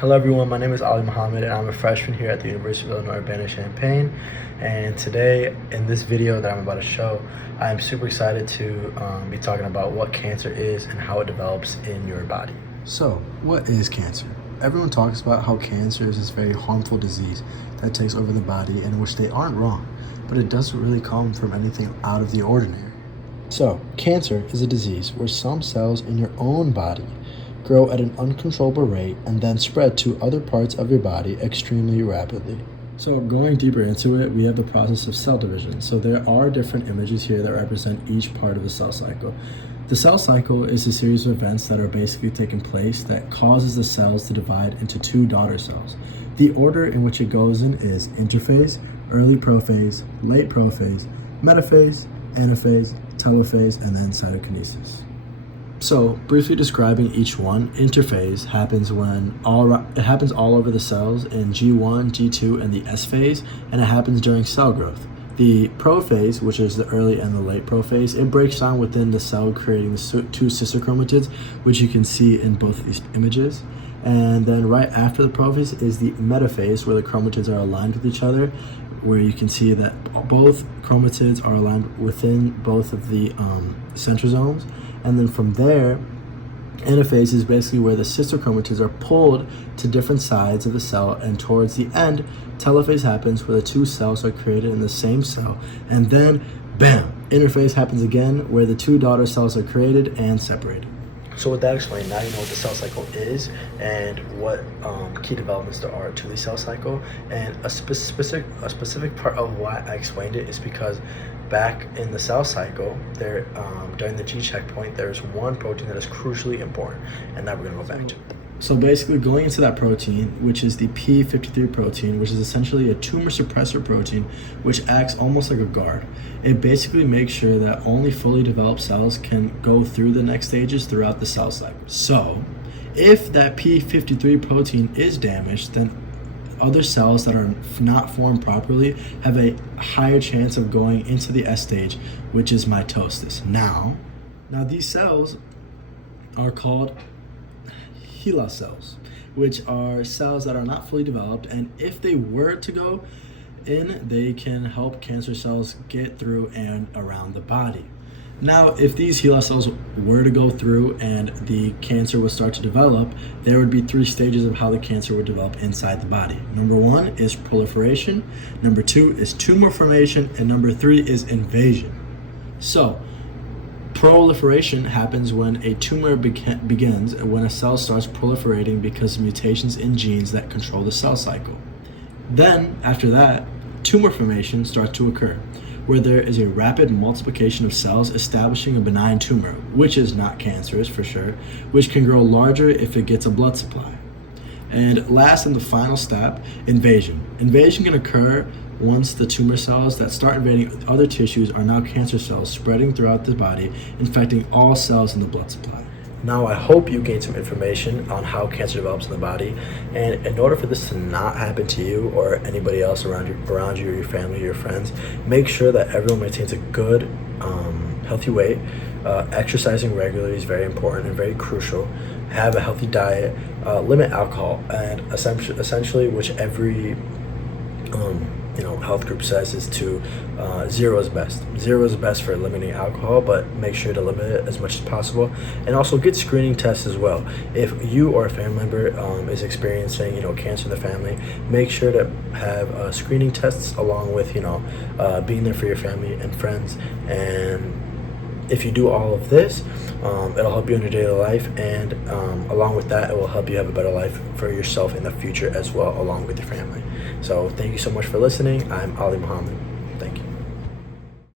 Hello everyone, my name is Ali Muhammad and I'm a freshman here at the University of Illinois Urbana-Champaign, and today in this video that I'm about to show, I'm super excited to be talking about what cancer is and how it develops in your body. So, what is cancer? Everyone talks about how cancer is this very harmful disease that takes over the body, in which they aren't wrong, but it doesn't really come from anything out of the ordinary. So, cancer is a disease where some cells in your own body grow at an uncontrollable rate and then spread to other parts of your body extremely rapidly. So going deeper into it, we have the process of cell division. So there are different images here that represent each part of the cell cycle. The cell cycle is a series of events that are basically taking place that causes the cells to divide into two daughter cells. The order in which it goes in is interphase, early prophase, late prophase, metaphase, anaphase, telophase, and then cytokinesis. So, briefly describing each one, interphase happens it happens all over the cells in G1, G2, and the S phase, and it happens during cell growth. The prophase, which is the early and the late prophase, it breaks down within the cell, creating two sister chromatids, which you can see in both of these images. And then right after the prophase is the metaphase, where the chromatids are aligned with each other, where you can see that both chromatids are aligned within both of the centrosomes. And then from there, anaphase is basically where the sister chromatids are pulled to different sides of the cell, and towards the end, telophase happens, where the two cells are created in the same cell, and then bam, interphase happens again, where the two daughter cells are created and separated. So with that explained, now you know what the cell cycle is and what key developments there are to the cell cycle. And a specific part of why I explained it is because back in the cell cycle, there during the G checkpoint, there's one protein that is crucially important, and that we're gonna go back to. So basically going into that protein, which is the P53 protein, which is essentially a tumor suppressor protein, which acts almost like a guard. It basically makes sure that only fully developed cells can go through the next stages throughout the cell cycle. So if that P53 protein is damaged, then other cells that are not formed properly have a higher chance of going into the S stage, which is mitosis. Now these cells are called HeLa cells, which are cells that are not fully developed, and if they were to go in, they can help cancer cells get through and around the body. Now, if these HeLa cells were to go through and the cancer would start to develop, there would be three stages of how the cancer would develop inside the body. Number one is proliferation, number two is tumor formation, and number three is invasion. So, proliferation happens when a tumor begins, when a cell starts proliferating because of mutations in genes that control the cell cycle. Then, after that, tumor formation starts to occur, where there is a rapid multiplication of cells establishing a benign tumor, which is not cancerous for sure, which can grow larger if it gets a blood supply. And last and the final step, invasion. Invasion can occur once the tumor cells that start invading other tissues are now cancer cells spreading throughout the body, infecting all cells in the blood supply. Now, I hope you gained some information on how cancer develops in the body, and in order for this to not happen to you or anybody else around you, or your family, or your friends, make sure that everyone maintains a good, healthy weight. Exercising regularly is very important and very crucial. Have a healthy diet, limit alcohol, and essentially, which every health group says is to zero is best. Zero is best for eliminating alcohol, but make sure to limit it as much as possible. And also get screening tests as well. If you or a family member is experiencing cancer in the family, make sure to have screening tests along with being there for your family and friends. And if you do all of this, it'll help you in your daily life, and along with that, it will help you have a better life for yourself in the future as well, along with your family. So thank you so much for listening. I'm Ali Muhammad.